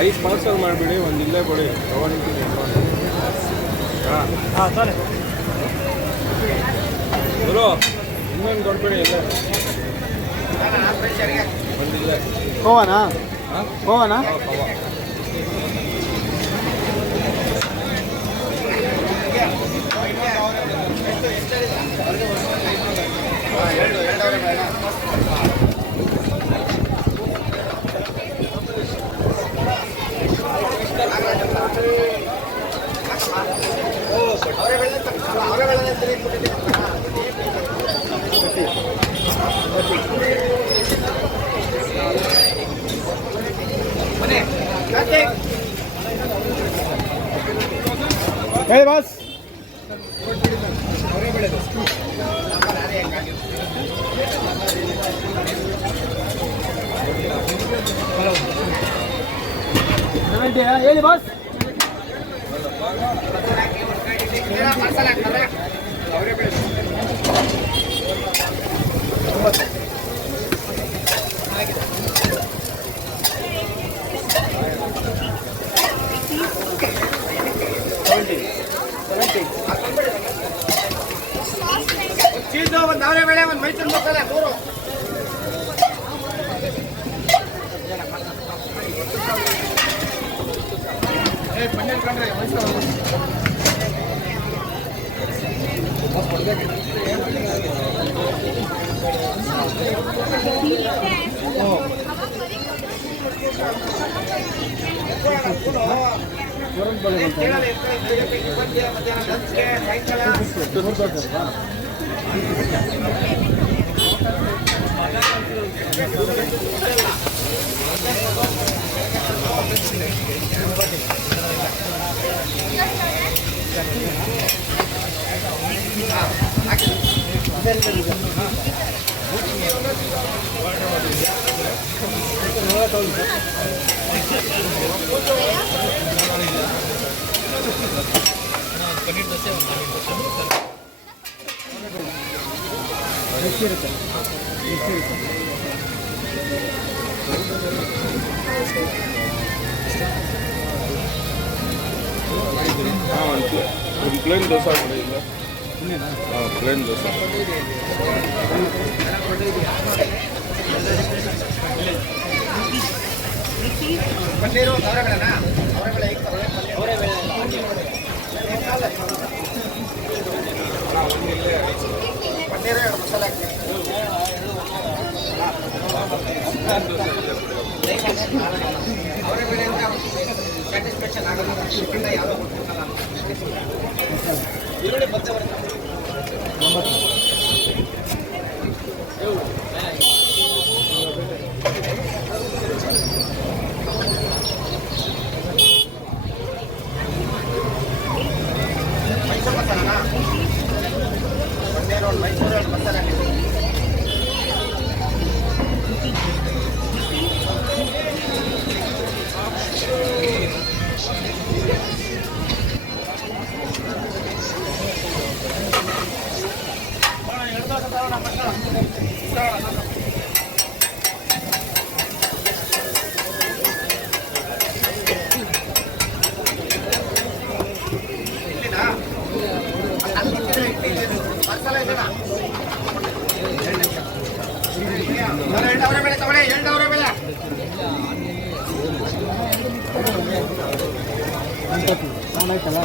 ಐದು ಪಾರ್ಸಲ್ ಮಾಡಿಬಿಡಿ, ಒಂದು ಇಲ್ಲೇ ಕೊಡಿ ತಗೊಂಡಿದ್ದೀನಿ. ಹಾಂ ಸರಿ ಗುರು, ಇನ್ನೊಂದು ಕೊಡ್ಬೇಡಿ. ಇಲ್ಲ ಒಂದಿಲ್ಲ ಕೋವಾನಾ? ಕೋವಾನಾ? ಪವ ಹೇಳಿ ಬಾಸ್. ಹೇಳಿ ಬಾಸ್. ಚೀಸು ಒಂದು ಅವರೇ ಬೇಳೆ, ಒಂದು ಮೈಸೂರು ಮಸಾಲೆ 3. ಪನ್ನೀರ್ ಕಂಡ್ರೆ ಮೈಸೂರು ಪನ್ನೀರ್ ದೋಸೆ ಎಷ್ಟಿರುತ್ತೆ? ಒಂದು ಪ್ಲೇನ್ ದೋಸೆ ಕೊಡಿ. ಇಲ್ಲ ಪ್ಲೇನ್ ದೋಸೆ. ಪನ್ನೀರು ಅವರೇ ಬೇಳೆನಾ? ಅವರೇ ಬೇಳೆ ಪನ್ನೀರು ಮಸಾಲೆ ಅವರೇ ಬೇಳೆ ಅಂತ ಸ್ಯಾಟಿಸ್ಫ್ಯಾಕ್ಷನ್ ಆಗಲ್ಲ. ಚಿಕನ್ ಯಾವುದೋ ಈರುಳ್ಳಿ ಬತ್ತೆ ಬರುತ್ತೆ. ಮೈಸೂರು ಮಸಾಲನಾ? ಪನ್ನೀರು ಮೈಸೂರು ಮಸಾಲೆ. ಆಯ್ತಲ್ಲ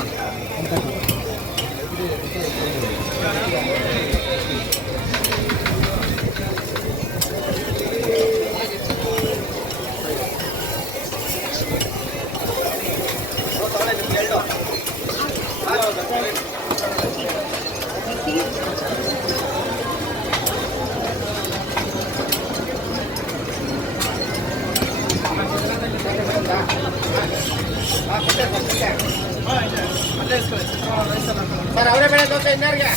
ಸರ್ ಅವರೇ ಬೆಳೆ ದೋಸೆ ಇನ್ನಾರಿಗೆ